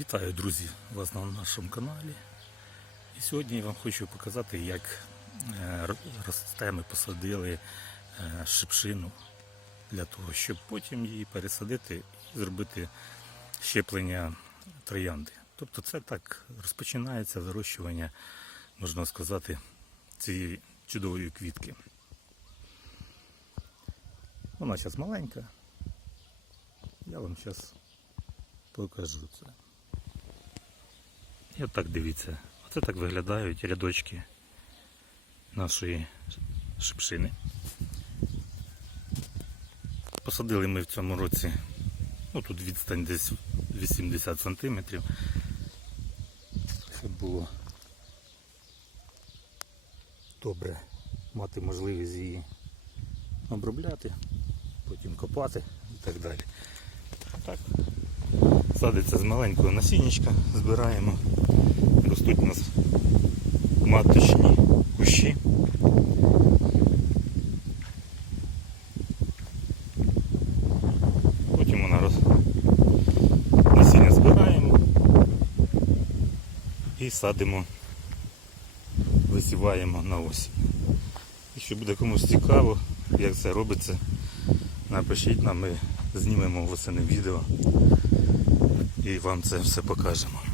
Вітаю, друзі, вас на нашому каналі. І сьогодні я вам хочу показати, як е, росте, ми посадили е, шипшину для того, щоб потім її пересадити і зробити щеплення троянди. Тобто це так розпочинається вирощування, можна сказати, цієї чудової квітки. Вона зараз маленька. Я вам зараз покажу це. І от так дивіться. Оце так виглядають рядочки нашої шипшини. Посадили ми в цьому році, ну тут відстань десь 80 сантиметрів. Щоб було добре мати можливість її обробляти, потім копати і так далі. Так. Садиться з маленького насіннячка, збираємо. Ростуть у нас маточні кущі. Потім вона роз... насіння збираємо і садимо, висіваємо на осінь. Якщо буде комусь цікаво, як це робиться, напишіть нам, ми знімемо восени відео і вам це все покажемо.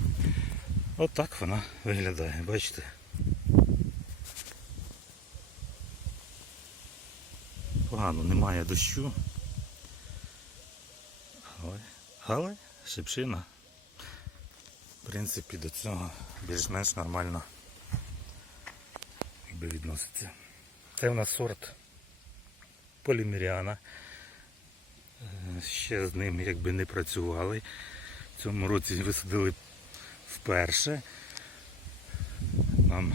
От так вона виглядає, бачите? Погано, немає дощу. Але, але шипшина, в принципі, до цього більш-менш нормально якби відноситься. Це в нас сорт полімеріана. Е, Ще з ним якби не працювали. В цьому році висадили вперше. Нам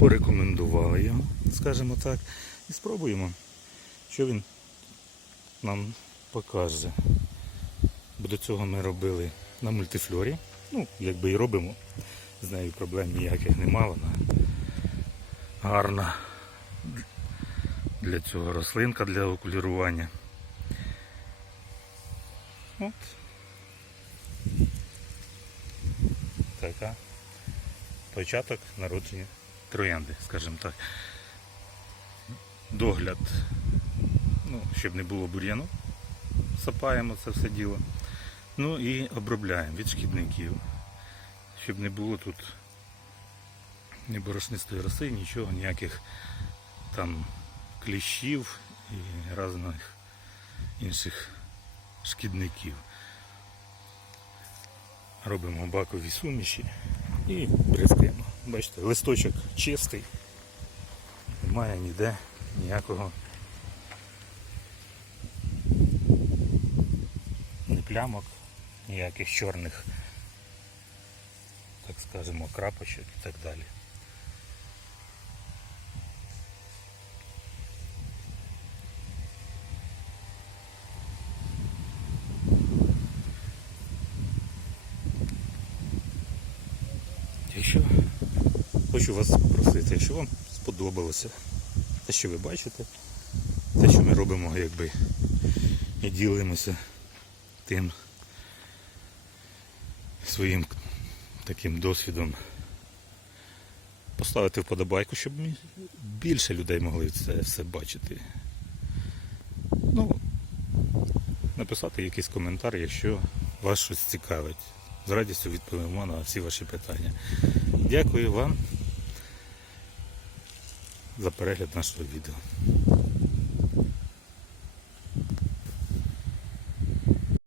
порекомендували його, скажімо так. І спробуємо, що він нам покаже. Бо до цього ми робили на мультифлорі. Ну, якби і робимо. З нею проблем ніяких нема. Вона гарна для цього рослинка для окулірування. От. Така. Початок народження троянди, скажімо так. Догляд, ну, щоб не було бур'яну, сапаємо це все діло. Ну і обробляємо від шкідників, щоб не було тут ні борошнистої роси, нічого, ніяких там кліщів і різних інших шкідників. Робимо бакові суміші і бризкаємо. Бачите, листочок чистий, немає ніде ніякого ні плямок, ніяких чорних, так скажемо, крапочок і так далі. Якщо хочу вас попросити, якщо вам сподобалося те, що ви бачите, те, що ми робимо, якби і ділимося тим своїм таким досвідом, поставити вподобайку, щоб більше людей могли це все бачити. Ну, написати якийсь коментар, якщо вас щось цікавить. З радістю відповімо на всі ваші питання. Дякую вам за перегляд нашого відео.